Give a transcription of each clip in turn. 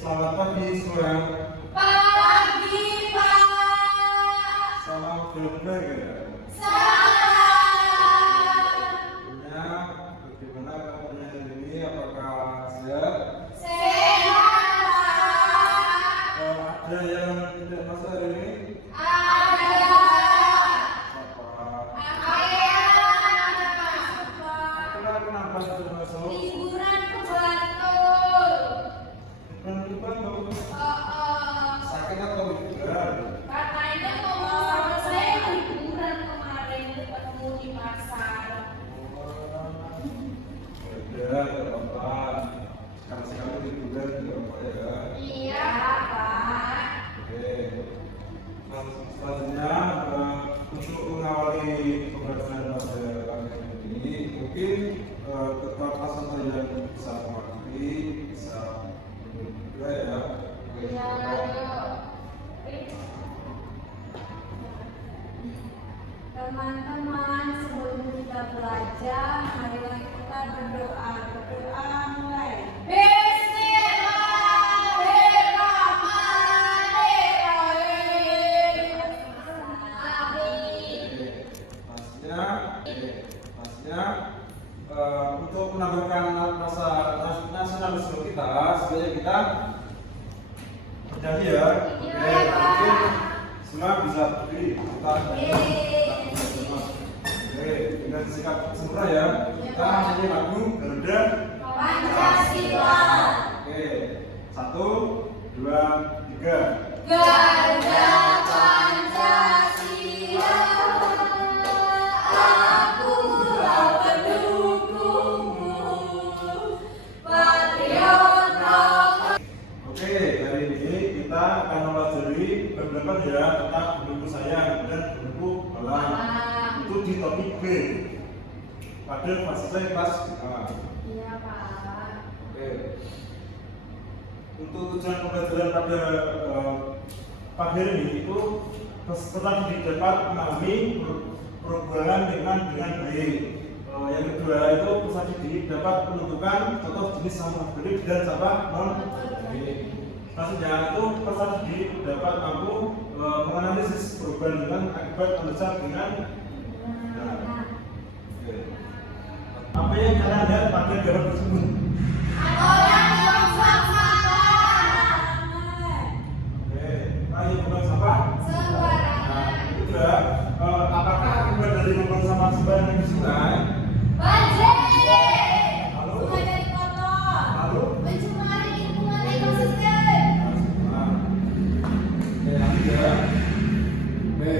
Selamat pagi semua. Pagi, Pak. Salam berbahagia. Salam. Ya, bagaimana kabarnya hari ini? Apakah sehat? Sehat. Ada yang tidak masuk hari ini? Ada. Apa? Apa? Kenapa tidak masuk? Liburan ke Bantul. Liburan ke Bantul? Sakit atau liburan? Katanya ngomong sama saya liburan kemarin ketemu di pasar. Ya, tidak apa-apa. Sekali-sekali liburan tidak apa-apa ya. Iya, Pak. Oke. Nah, selanjutnya untuk mengawali pembelajaran pada pagi ini, mungkin tetap langsung saja bisa mengerti, bisa juga ya. Iya, teman-teman, sebelum kita belajar, marilah kita berdoa. Berdoa mulai. Pastinya untuk menambahkan rasa nasionalisme kita, sebenarnya kita bernyanyi ya. Mungkin semua bisa berdiri. Oke, dengan sikap sempurna ya. Kita nyanyi lagu Garuda Pancasila. Oke, 1, 2, 3. Garuda Pancasila, akulah pendukungmu, patriot roh. Oke, hari ini kita akan mempelajari beberapa ya tentang bentuk sayang dan bentuk balang. Itu di topik B pada fase kelas A. Iya, Pak. Oke. Untuk tujuan pembelajaran pada pagi ini itu peserta dapat memahami perubahan dengan baik. Yang kedua itu peserta didik dapat menentukan contoh jenis sampah berik dan sampah non berik. Selanjutnya itu peserta didik dapat mampu menganalisis perubahan dengan akibat mendesak dengan benar. Oke. Apa yang kalian lihat pada gambar tersebut? Orang yang sampah. Oke, ayo buang sampah. Sembarangan. Itu juga, apakah akibat dari membuang sampah sembarangan di sungai? Banjir. Lalu? Sungai jadi kotor. Lalu? Mencemari lingkungan ekosistem. Oke, lanjut ya. Oke.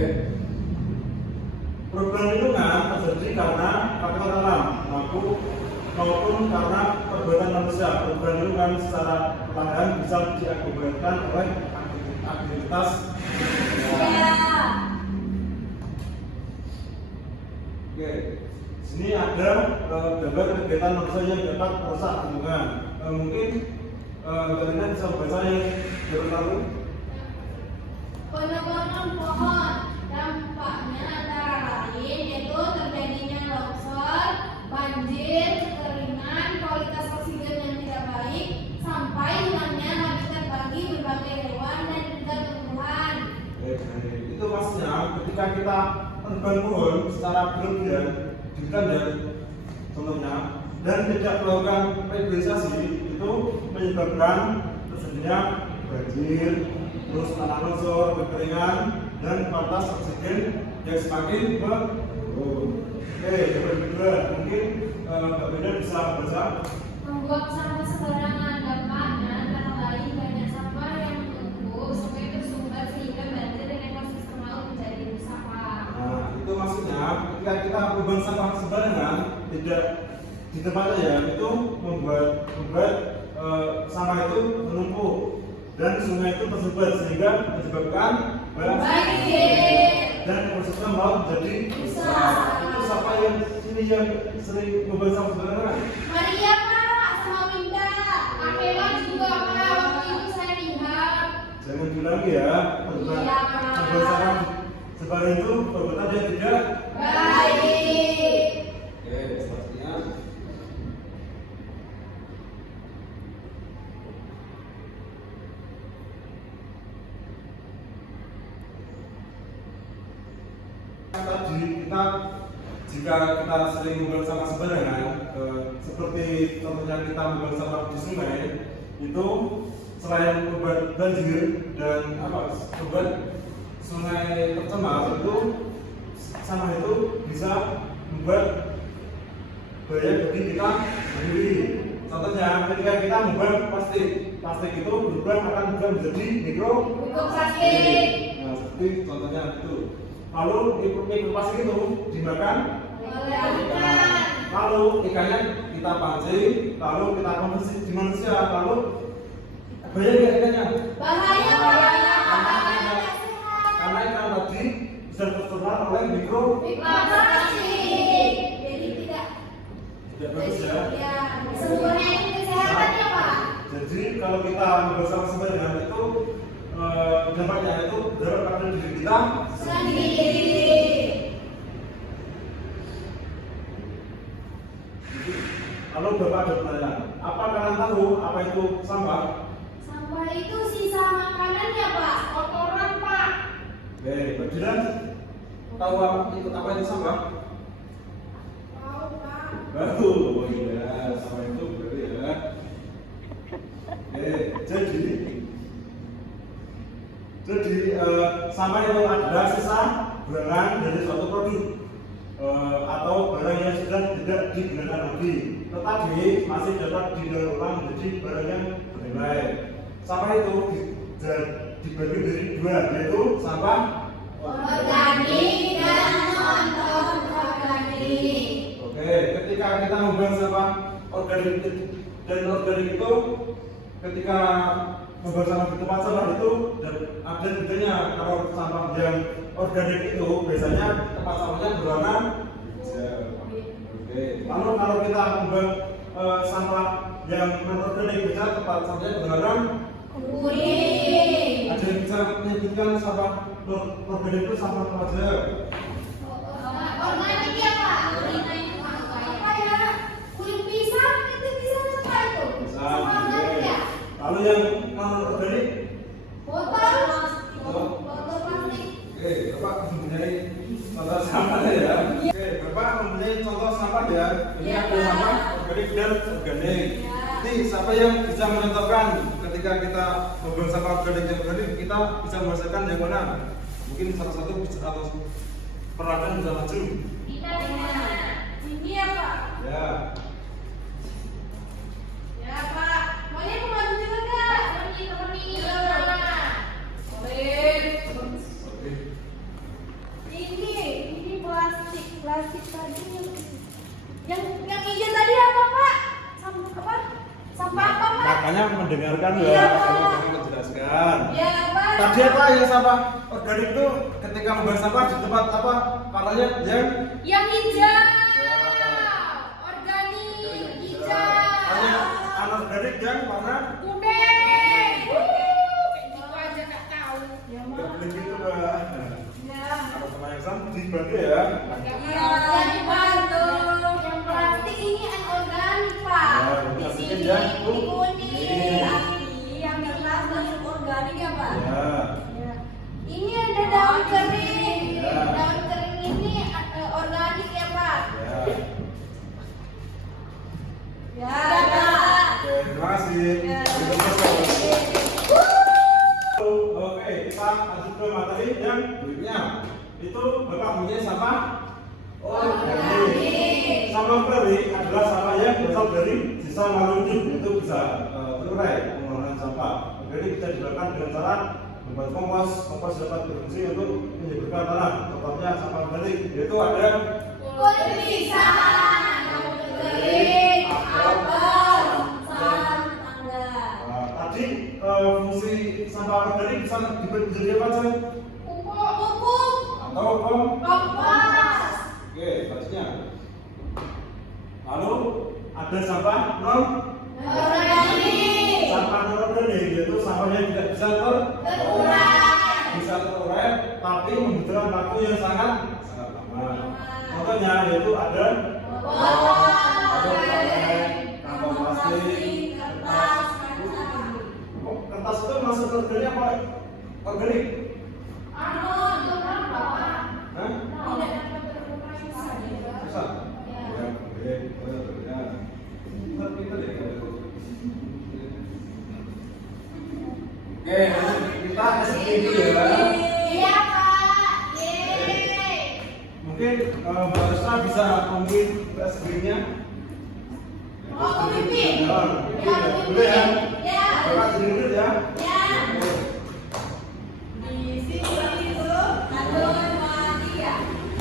Perubahan lingkungan terjadi karena faktor alam, maupun karena perbuatan manusia. Perubahan lingkungan secara perlahan bisa diakibatkan oleh aktivitas Iya. Oke, sini ada gambar kegiatan manusia yang dapat merusak lingkungan. Mungkin kalian bisa membaca yang lalu. Penebangan pohon dampaknya antara lain yaitu terjadinya longsor, banjir, kekeringan, kualitas oksigen yang tidak baik, sampai hilangnya habitat bagi berbagai hewan dan juga tumbuhan. Itu maksudnya ketika kita menebang pohon secara berlebihan di hutan ya, contohnya, dan tidak melakukan reboisasi itu menyebabkan terjadinya banjir, terus tanah longsor, kekeringan, dan kualitas oksigen yang semakin menurun. Oke, yang kedua mungkin Mbak Beda bisa baca. Membuang sampah sembarangan dampaknya antara lain banyak sampah yang menumpuk sampai bersumber sehingga banjir dan ekosistem laut menjadi rusak. Nah, itu maksudnya ketika kita membuang sampah sembarangan tidak di tempatnya ya, itu membuat sampah itu menumpuk dan sungai itu tersebar sehingga menyebabkan banjir dan ekosistem laut menjadi rusak. Itu siapa yang sini yang sering membuang sampah sembarangan? Maria, Pak, sama Winda. Akela juga, Pak, waktu itu saya lihat. Jangan bilang ya, Iya, Pak. membuang sampah sembarangan itu perbuatan yang tidak Baik. Oke, selanjutnya kita jika kita sering membuang sampah sembarangan, seperti contohnya kita membuang sampah di sungai, itu selain membuat banjir dan membuat sungai tercemar, itu sampah itu bisa membuat bahaya bagi kita sendiri. Contohnya ketika kita membuang plastik itu berubah akan berubah menjadi mikroplastik. Nah, seperti contohnya itu. Lalu mikroplastik itu dimakan oleh ikan. Lalu ikannya kita pancing, lalu kita konsumsi di manusia, lalu bahaya nggak ikannya? Bahaya. Karena ikan tadi bisa tertular oleh mikroplastik. Jadi Tidak bagus ya. Semuanya itu kesehatan ya Pak. Jadi kalau kita membuang sampah sembarangan itu dampaknya itu dapat pada diri kita Sendiri. Lalu Bapak ada pertanyaan, apa kalian tahu apa itu sampah? Sampah itu sisa makanan ya Pak. Kotoran Pak. Oke, Berdilan tahu apa itu sampah? Tahu Pak. Baru, oh iya, sampah itu berarti ya. Oke, jadi sampah itu adalah sisa buangan dari suatu produk atau barang yang sudah tidak digunakan lagi, tetapi masih dapat didaur ulang menjadi barang yang bernilai. Sampah itu dibagi dari dua, yaitu sampah Organik dan non-organik. Oke, ketika kita membuang sampah organik dan organik itu, ketika membuang sampah di tempat sampah itu ada bedanya. Kalau sampah yang organik itu biasanya tempat sampahnya berwarna hijau. Oke, lalu kalau kita membuang sampah yang non organik biasanya tempat sampahnya berwarna Kuning. Ada yang bisa menyebutkan sampah organik itu sampah apa aja? Organik ya Pak. Apa ya? Kulit pisang itu bisa apa itu? Sama organik ya? Lalu yang non organik? Botol plastik. Oke, Bapak mempunyai contoh sampah ya. Oke, Bapak mempunyai contoh sampah ya. Ini Iya, ada Pak. sampah organik dan organik. Ya. Jadi siapa yang bisa menentukan ketika kita membuang sampah organik dan organik, kita bisa merasakan yang mana? Mungkin salah satu atau peralatan bisa maju. Ini ya Pak. Ya. Ya Pak. Maunya mau maju juga nggak? Temenin. Boleh. Oke. Ini plastik tadi yang hijau tadi apa Pak? Sampah apa Pak? Makanya mendengarkan Iya, ya, Pak. saya menjelaskan. Ya Pak. Tadi apa ya sampah organik itu ketika membuang sampah di tempat apa? Warnanya Yang hijau. Organik hijau. anorganik yang warna Kuning. Gitu aja nggak tahu. Ya nggak Mak. boleh gitu Mbak. Ya. Kalau sama yang sama dibagi ya. Iya, organik Pak. Yang plastik ini anorganik Pak. Ya, yang Di plastik sini yang kuning. kuning. Yang di gelas masuk organik ya Pak. Ya. Ini ada daun kering. Ya. Daun kering ini organik ya Pak. Ya. Ya. Pak. Oke, terima kasih. Ya. Sudah selesai. Oke, kita lanjut ke materi yang berikutnya. Itu Bapak punya sampah organik. Sampah organik adalah sampah yang berasal dari sisa makhluk hidup, itu bisa terurai pengolahan sampah. Organik bisa dilakukan dengan cara membuat kompos. Kompos dapat berfungsi untuk menyuburkan tanah. Contohnya sampah organik, yaitu ada Kulit pisang, kering, apel, salam tangga. tadi fungsi sampah organik bisa dibuat menjadi apa aja? Pupuk, Atau kompos. Oke, selanjutnya. Lalu ada sampah non Organik. sampah non organik, yaitu sampah yang tidak bisa terurai, tapi membutuhkan waktu yang sangat lama. Contohnya yaitu ada kantong plastik, kertas. Kertas itu masuk organik apa? Organik? Hah? Oke, kita SG dulu ya. Iya Pak. Yeay. Mungkin Mbak Rusna bisa mungkin SG-nya. Oh, pemimpin. Ya, Ya, boleh ya. Ya. Bapak sini dulu ya. Ya. Di sini itu 1, 2, 3.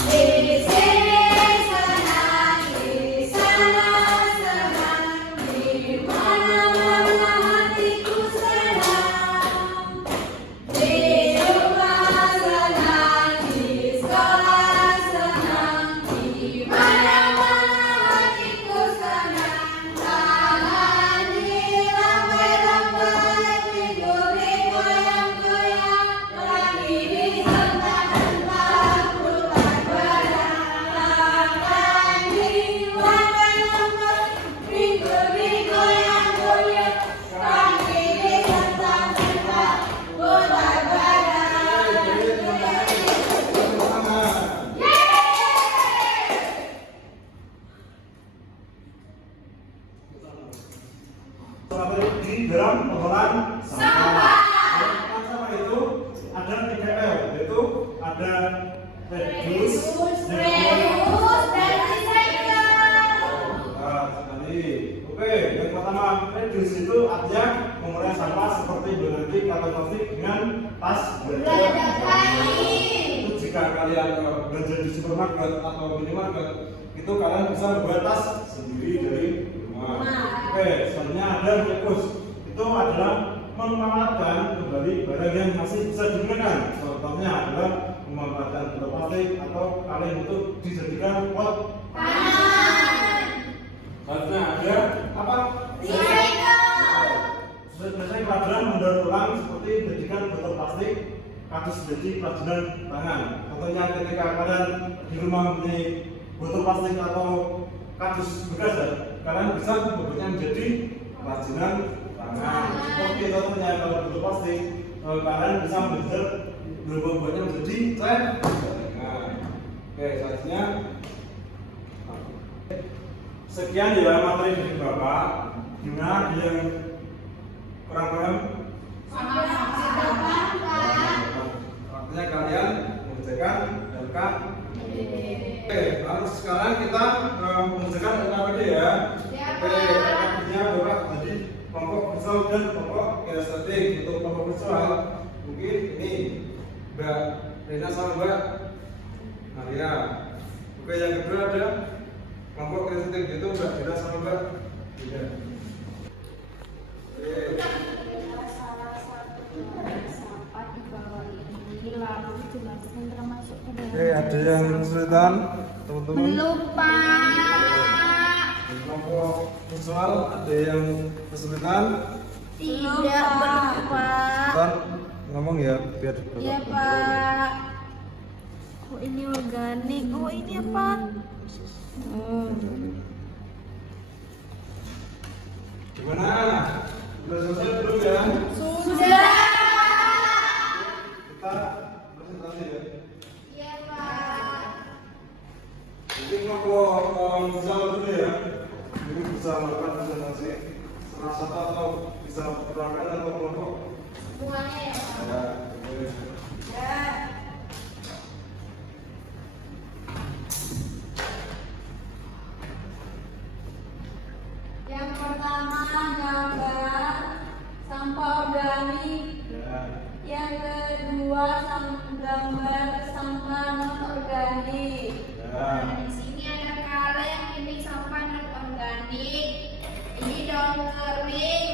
Di sini senang, di sana senang, di mana-mana hatiku senang. Di rumah senang, di sekolah senang, di mana-mana hatiku senang. Tangan dilambai-lambai, tidur digoyang-goyang, kaki dihentak-hentak, putar badan. Tangan dilambai-lambai, tidur digoyang-goyang, kaki dihentak-hentak, putar badan. Sampai di dalam pengolahan sampah. Pengolahan sampah itu ada 3 L, yaitu ada reduce, Reuse dan recycle. Nah, sekali. Oke, yang pertama reduce itu artinya mengurangi sampah seperti berhenti kantong plastik dengan tas Belanja kain. Itu jika kalian belanja di supermarket atau minimarket, itu kalian bisa membuat tas sendiri dari rumah. Oke, selanjutnya ada reuse. Itu adalah memanfaatkan kembali barang yang masih bisa digunakan. Contohnya adalah memanfaatkan botol plastik atau kaleng untuk dijadikan pot. Tangan. Selanjutnya ada apa? Recycle. Sebenarnya adalah mendaur ulang seperti menjadikan botol plastik kardus menjadi kerajinan tangan. Contohnya ketika kalian di rumah mempunyai botol plastik atau kardus bekas, ya, kalian bisa membuatnya menjadi kerajinan tangan. Seperti contohnya kalau botol plastik, kalian bisa membuatnya menjadi cat. Oke, selanjutnya sekian ya materi dari Bapak. Gimana ada yang kurang paham? Artinya kalian mengerjakan LKPD. Oke, lalu sekarang kita mengerjakan LKPD ya. Oke, LKPD-nya Bapak tadi kelompok visual dan kelompok kinestetik. Untuk kelompok visual mungkin ini Mbak Rina sama Mbak Maria. Oke, yang kedua ada kelompok kinestetik, itu Mbak Rina sama Mbak Rina. Salah satu sampah di bawah ini lalu jelaskan termasuk ke dalam. Oke, ada yang kesulitan, teman-teman? Belum Pak. Kelompok visual ada yang kesulitan? Tidak Pak. Ntar ngomong ya biar Iya Pak. Oh ini organik. Oh ini apa? Gimana? Sudah selesai belum ya? Sudah. Kita presentasi ya. Iya Pak. Jadi kelompok visual dulu ya. Ini bisa melakukan presentasi salah satu atau bisa perangkat atau kelompok. Semuanya ya Pak. Ya, oke. Ya. Yang pertama gambar sampah organik. Ya. Yang kedua gambar sampah non organik. Ya. Di sini ada kaleng, ini sampah non organik. Ini daun kering.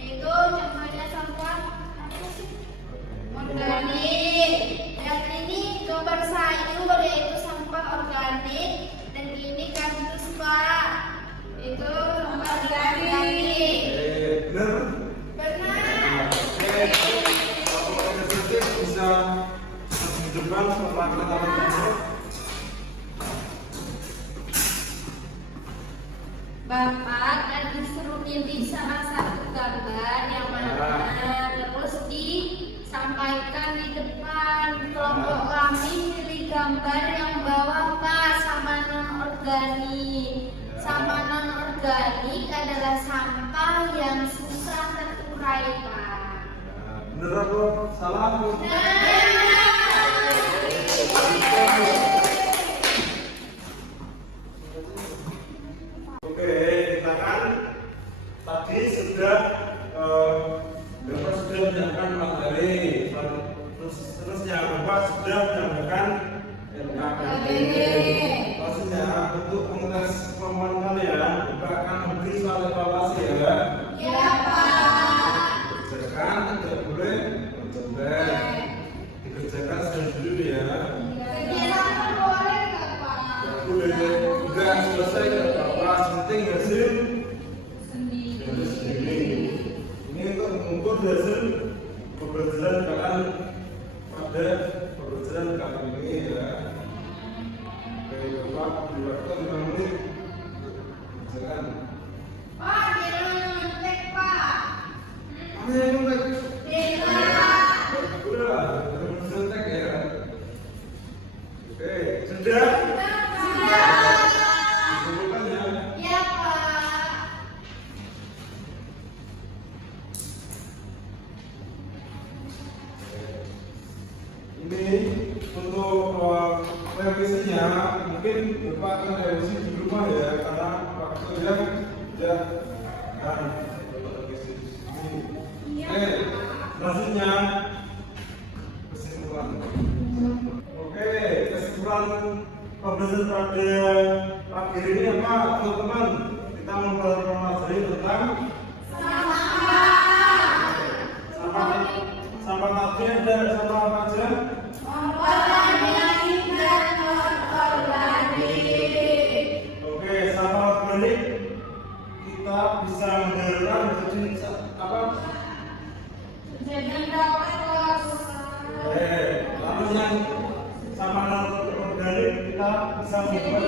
Itu contohnya sampah apa sih? Organik. Dan ini gambar sayur yaitu sampah organik. Dan ini kardus Pak. Itu sampah organik. Benar? Benar. Oke. Kelompok kinestetik bisa menunjukkan perangkat apa tersebut. Bapak tadi suruh milih salah satu gambar yang mana terus disampaikan di depan. Kelompok kami pilih gambar yang bawah Pak, sama non organik. Sama non organik adalah sampah yang susah terurai Pak. Bener apa? Salah apa? Oke, kita kan tadi sudah Bapak sudah menyampaikan materi, terus yang Bapak sudah menyampaikan LKPD. Pastinya untuk pengetes kemampuan kalian, Bapak akan memberi soal evaluasi ya. Ya, Pak. Dikerjakan, tidak boleh mencontek. Dikerjakan sendiri ya. Kegiatan boleh nggak, Pak? Tidak boleh. Sudah selesai tidak apa-apa, penting hasil sendiri. Ini untuk mengukur hasil pembelajaran kalian pada pembelajaran kali ini ya. Oke, Bapak beri waktu 5 menit. Kerjakan. Pak, jangan nyontek, Pak. Apa yang nyontek? Tidak. Udah lah, jangan nyontek ya. Oke, sudah. Dikumpulkan ya. Ya, Pak. Ini untuk revisinya mungkin Bapak akan revisi di rumah ya, karena waktunya sudah kan revisi di sini. Oke, selanjutnya kesimpulan. Oke, kesimpulan pembelajaran pada pagi ini apa teman-teman? Kita mempelajari tentang sampah tadi ada sampah apa aja? Oke, sampah organik kita bisa menghasilkan jadi apa? Lalu yang sampah non organik kita bisa membuat.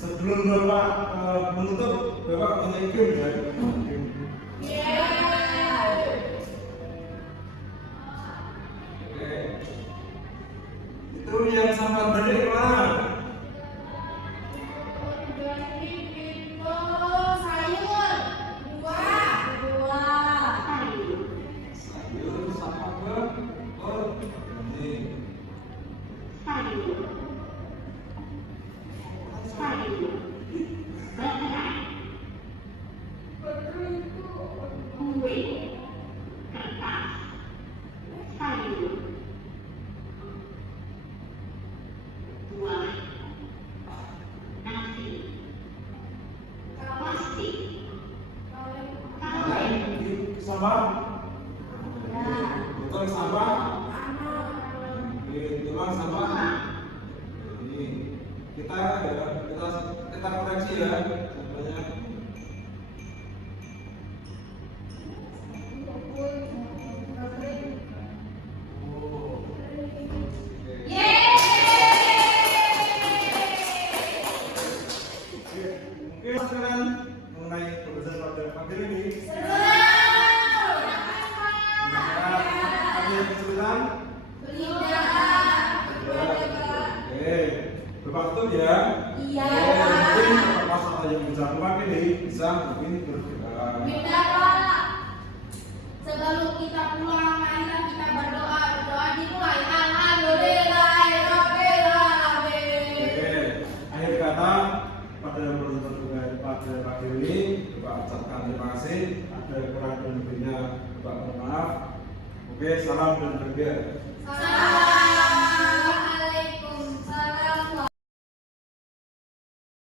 Sebelum Bapak menutup, Bapak punya game ya? Oke. Itu yang sampah organik mana? Sayur sama organik. Sampah? Betul sampah? Tulang sampah? Ini kita koreksi ya. Sampahnya. Oh. Oke, sekarang mengenai pembelajaran pada pagi ini. Ada yang kesulitan? Oke, berwaktu ya. Iya. Mungkin pas ada yang bisa memakai nih, bisa mungkin berdoa. Beda, Pak. Sebelum kita pulang, marilah kita berdoa. Berdoa dimulai. Alhamdulillah, rabbil alamin. Oke, akhir kata pada pembelajaran pada pagi ini, Bapak ucapkan terima kasih. Ada kurang dan lebihnya, Bapak mohon maaf. Oke, salam dan berdoa. Salam.